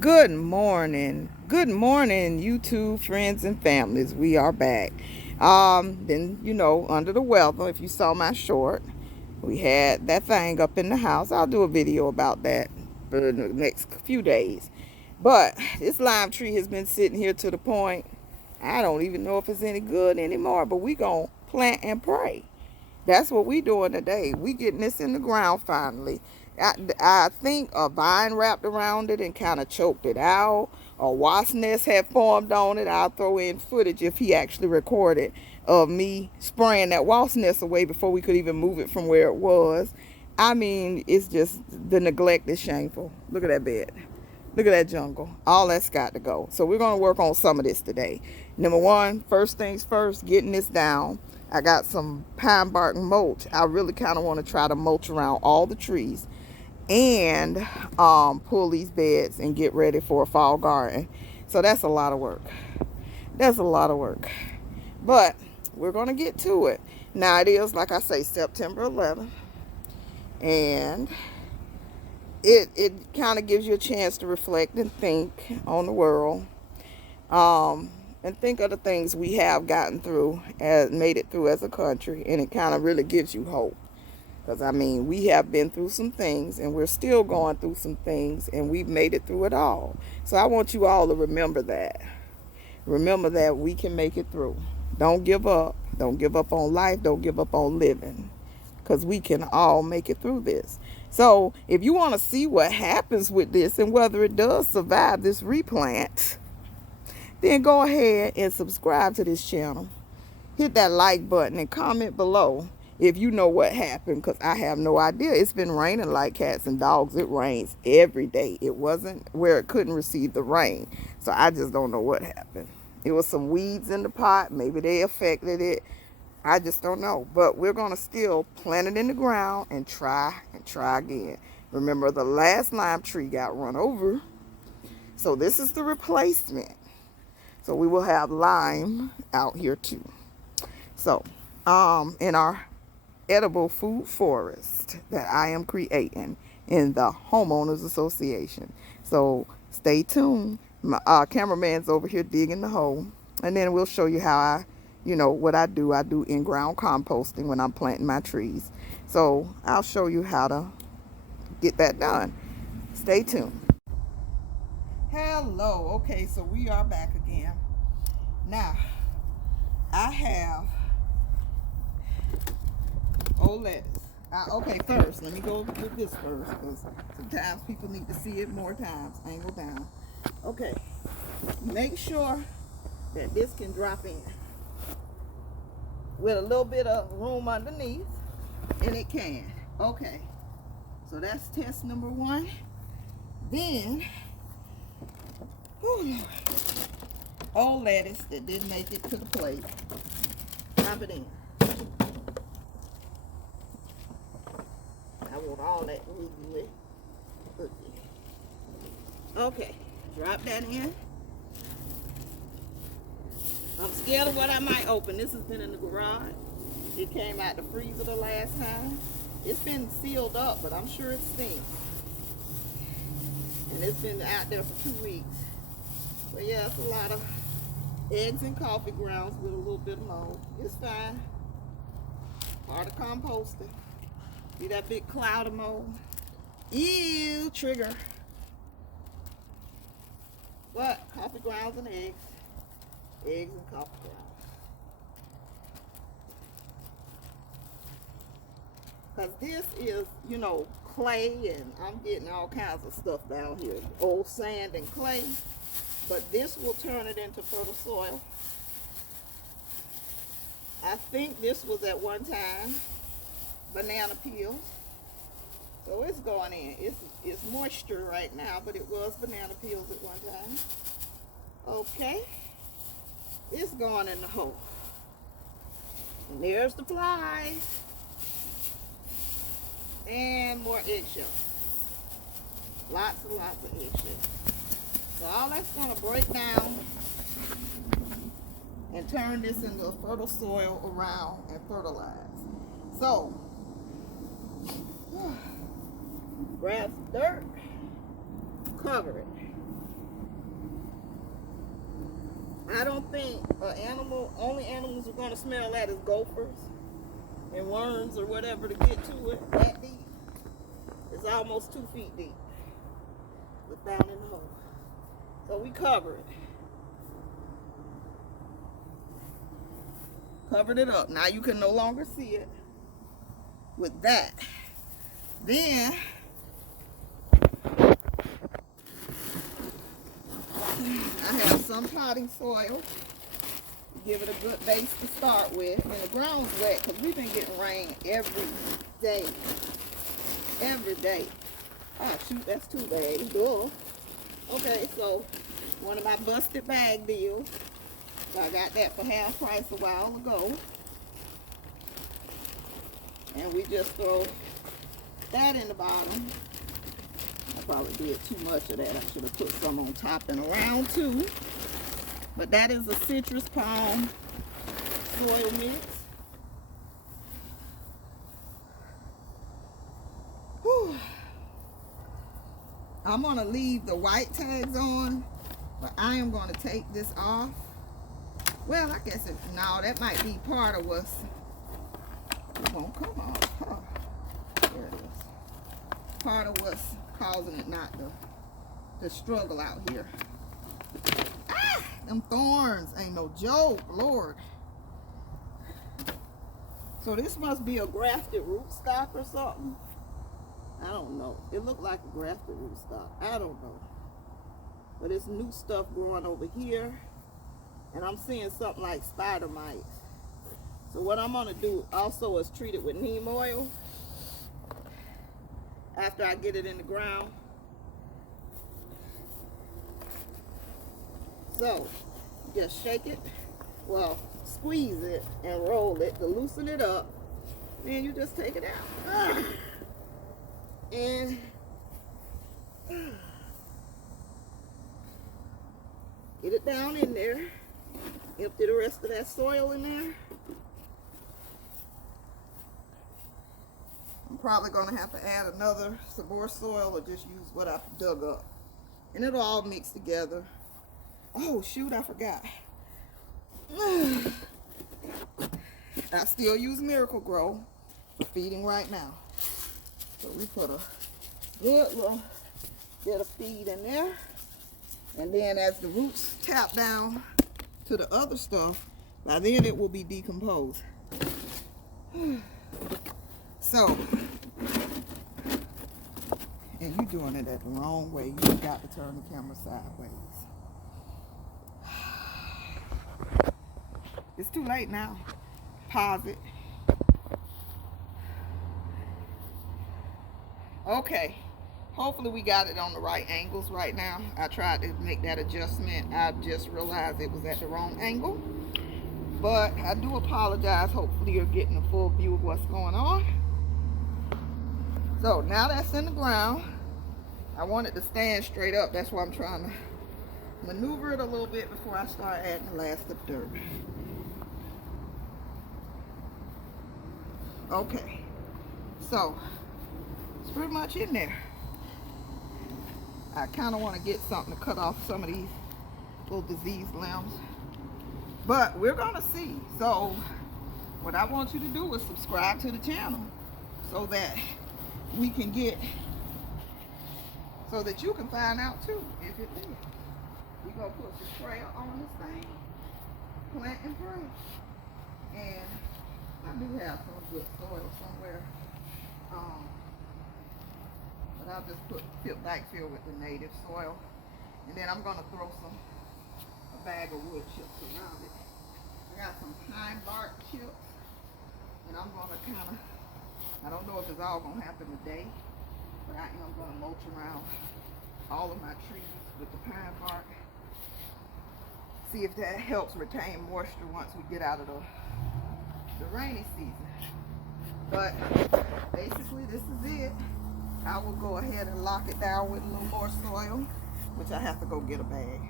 Good morning. Good morning, YouTube friends and families. We are back. Been, under the weather. If you saw my short, we had that thing up in the house. I'll do a video about that for the next few days. But this lime tree has been sitting here to the point I don't even know if it's any good anymore. But we gonna plant and pray. That's what we doing today. We getting this in the ground finally. I think a vine wrapped around it and kind of choked it out. A wasp nest had formed on it. I'll throw in footage if he actually recorded of me spraying that wasp nest away before we could even move it from where it was. I mean, it's just, the neglect is shameful. Look at that bed. Look at that jungle. All that's got to go. So we're going to work on some of this today. Number one, first things first, getting this down. I got some pine bark mulch. I really kind of want to try to mulch around all the trees and pull these beds and get ready for a fall garden. So that's a lot of work. That's a lot of work. But we're going to get to it. Now it is, like I say, September 11th. And it kind of gives you a chance to reflect and think on the world. And think of the things we have gotten through, made it through as a country. And it kind of really gives you hope. Because, I mean, we have been through some things and we're still going through some things and we've made it through it all. So I want you all to remember that. Remember that we can make it through. Don't give up. Don't give up on life. Don't give up on living. Because we can all make it through this. So if you want to see what happens with this and whether it does survive this replant, then go ahead and subscribe to this channel. Hit that like button and comment below if you know what happened, because I have no idea. It's been raining like cats and dogs. It rains every day. It wasn't where it couldn't receive the rain. So I just don't know what happened. It was some weeds in the pot. Maybe they affected it. I just don't know. But we're going to still plant it in the ground and try again. Remember, the last lime tree got run over. So this is the replacement. So we will have lime out here too. So in our edible food forest that I am creating in the homeowners association. So stay tuned. My cameraman's over here digging the hole, and then we'll show you how what I do in ground composting when I'm planting my trees. So I'll show you how to get that done. Stay tuned. Hello. Okay, so we are back again. Now I have old lettuce. Okay, first, let me go with this first, because sometimes people need to see it more times. Angle down. Okay, make sure that this can drop in with a little bit of room underneath, and it can. Okay, so that's test number one. Then, old lettuce that didn't make it to the plate, drop it in. I want all that wiggly. Okay, drop that in. I'm scared of what I might open. This has been in the garage. It came out the freezer the last time. It's been sealed up, but I'm sure it stinks. And it's been out there for 2 weeks. But yeah, it's a lot of eggs and coffee grounds with a little bit of mold. It's fine. Part of composting. See that big cloud of mold? Ew, trigger. But coffee grounds and eggs. Eggs and coffee grounds. Because this is, clay, and I'm getting all kinds of stuff down here. Old sand and clay. But this will turn it into fertile soil. I think this was at one time banana peels. So it's going in. It's moisture right now, but it was banana peels at one time. Okay. It's going in the hole. And there's the flies. And more eggshells. Lots and lots of eggshells. So all that's going to break down and turn this into a fertile soil around and fertilize. So, grab some dirt, cover it. I don't think only animals are going to smell that is gophers and worms or whatever to get to it that deep. It's almost 2 feet deep. Look down in the hole. So we cover it. Covered it up. Now you can no longer see it with that. Then I have some potting soil. Give it a good base to start with. And the ground's wet because we've been getting rain every day. Every day. Oh shoot, that's 2 bags. Duh. Okay, so one of my busted bag deals. So I got that for half price a while ago. And we just throw that in the bottom. I probably did too much of that. I should have put some on top and around too. But that is a citrus palm soil mix. Whew. I'm going to leave the white tags on, but I am going to take this off. Well, I guess no, that might be part of what's... It won't come off, huh? There it is. Part of what's causing it not to struggle out here. Ah! Them thorns ain't no joke, Lord. So this must be a grafted rootstock or something. I don't know. It looked like a grafted rootstock. I don't know. But it's new stuff growing over here. And I'm seeing something like spider mites. So what I'm going to do also is treat it with neem oil after I get it in the ground. So just shake it, well, squeeze it and roll it to loosen it up. Then you just take it out. And get it down in there. Empty the rest of that soil in there. I'm probably going to have to add some more soil or just use what I dug up. And it'll all mix together. Oh, shoot, I forgot. I still use Miracle Grow for feeding right now. So we put a good little bit of feed in there. And then as the roots tap down to the other stuff, by then it will be decomposed. So, and you're doing it at the wrong way. You got to turn the camera sideways. It's too late now. Pause it. Okay. Hopefully we got it on the right angles right now. I tried to make that adjustment. I just realized it was at the wrong angle. But I do apologize. Hopefully you're getting a full view of what's going on. So now that's in the ground. I want it to stand straight up. That's why I'm trying to maneuver it a little bit before I start adding the last of the dirt. Okay. So it's pretty much in there. I kind of want to get something to cut off some of these little diseased limbs. But we're going to see. So what I want you to do is subscribe to the channel so that we can get, so that you can find out too if it is. We're going to put some sprayer on this thing, plant and pray. And I do have some good soil somewhere. But I'll just backfill with the native soil. And then I'm going to throw a bag of wood chips around it. I got some pine bark chips. And I'm going to I don't know if it's all going to happen today, but I am going to mulch around all of my trees with the pine bark. See if that helps retain moisture once we get out of the rainy season. But basically this is it. I will go ahead and lock it down with a little more soil, which I have to go get a bag.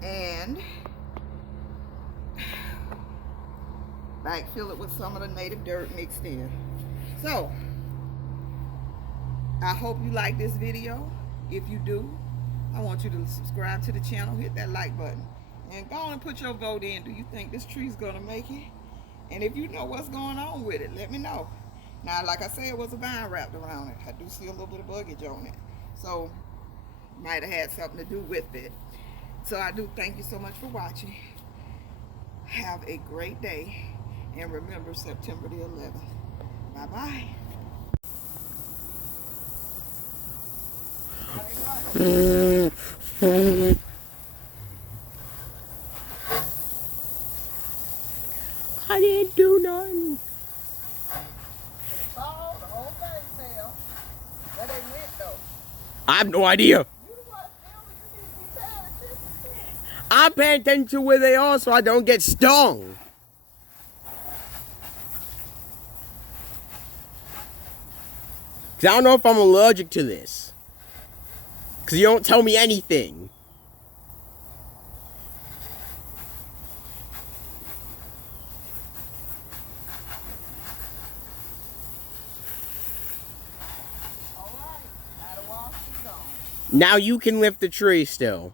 And backfill it with some of the native dirt mixed in. So I hope you like this video. If you do, I want you to subscribe to the channel, hit that like button, and go on and put your vote in. Do you think this tree's gonna make it? And if you know what's going on with it, let me know. Now, like I said, it was a vine wrapped around it. I do see a little bit of buggage on it, so might have had something to do with it. So I do thank you so much for watching. Have a great day, and remember September the 11th. Bye bye. I didn't do nothing. I have no idea. I'm paying attention to where they are so I don't get stung. Cause I don't know if I'm allergic to this. Cause you don't tell me anything. Now you can lift the tree still.